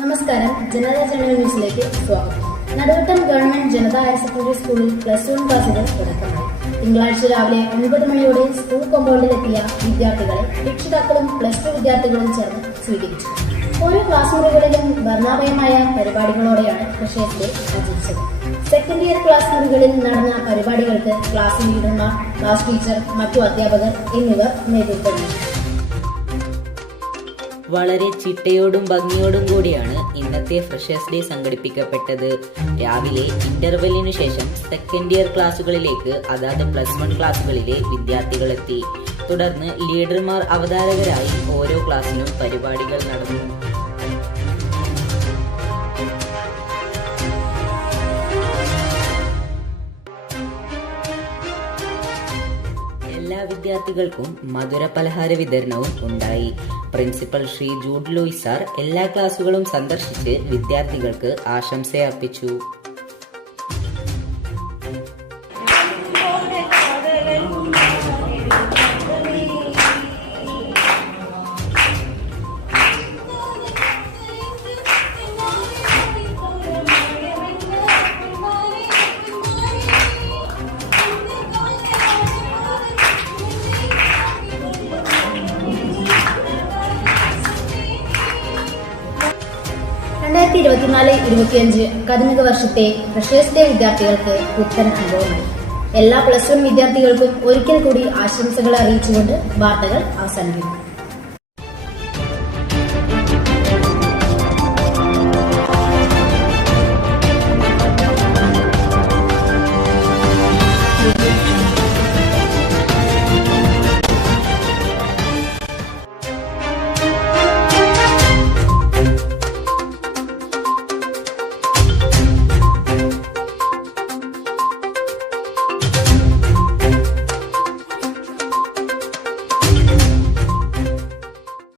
നമസ്കാരം. ജനത ജനറൽ ന്യൂസിലേക്ക് സ്വാഗതം. നടുവട്ടം ഗവൺമെന്റ് ജനത ഹയർ സെക്കൻഡറി സ്കൂളിൽ +1 ക്ലാസുകൾ തുടക്കമായി. തിങ്കളാഴ്ച രാവിലെ 9 മണിയോടെ സ്കൂൾ കോമ്പൗണ്ടിലെത്തിയ വിദ്യാർത്ഥികളെ രക്ഷിതാക്കളും +2 വിദ്യാർത്ഥികളും ചേർന്ന് സ്വീകരിച്ചു. ഓരോ ക്ലാസ് മുറികളിലും വർണ്ണാഭയമായ പരിപാടികളോടെയാണ് ഫ്രഷേഴ്സ് ഡേ ആചരിച്ചത്. സെക്കൻഡ് ഇയർ ക്ലാസ് മുറികളിൽ നടന്ന പരിപാടികൾക്ക് ക്ലാസ് ലീഡർമാർ, ക്ലാസ് ടീച്ചർ, മറ്റു അധ്യാപകർ എന്നിവർ നേതൃത്വം നൽകി. വളരെ ചിട്ടയോടും ഭംഗിയോടും കൂടിയാണ് ഇന്നത്തെ ഫ്രഷേഴ്സ് ഡേ സംഘടിപ്പിക്കപ്പെട്ടത്. രാവിലെ ഇന്റർവെല്ലിനു ശേഷം സെക്കൻഡ് ഇയർ ക്ലാസുകളിലേക്ക് അതാത് +1 ക്ലാസുകളിലെ വിദ്യാർത്ഥികളെത്തി. തുടർന്ന് ലീഡർമാർ അവതാരകരായി ഓരോ ക്ലാസ്സിലും പരിപാടികൾ നടന്നു. എല്ലാ വിദ്യാർത്ഥികൾക്കും മധുര പലഹാര വിതരണവും ഉണ്ടായി. Principal Shri Jude Lewis sir എല്ലാ ക്ലാസുകളും സന്ദർശിച്ച് വിദ്യാർത്ഥികൾക്ക് ആശംസയർപ്പിച്ചു. ായിരത്തി 2024-25 അക്കാദമിക വർഷത്തെ ഫ്രഷേഴ്സ് ഡേ വിദ്യാർത്ഥികൾക്ക് പുത്തൻ അനുഭവമായി. എല്ലാ +1 വിദ്യാർത്ഥികൾക്കും ഒരിക്കൽ കൂടി ആശംസകൾ അറിയിച്ചുകൊണ്ട് വാർത്തകൾ അവസാനിക്കുന്നു.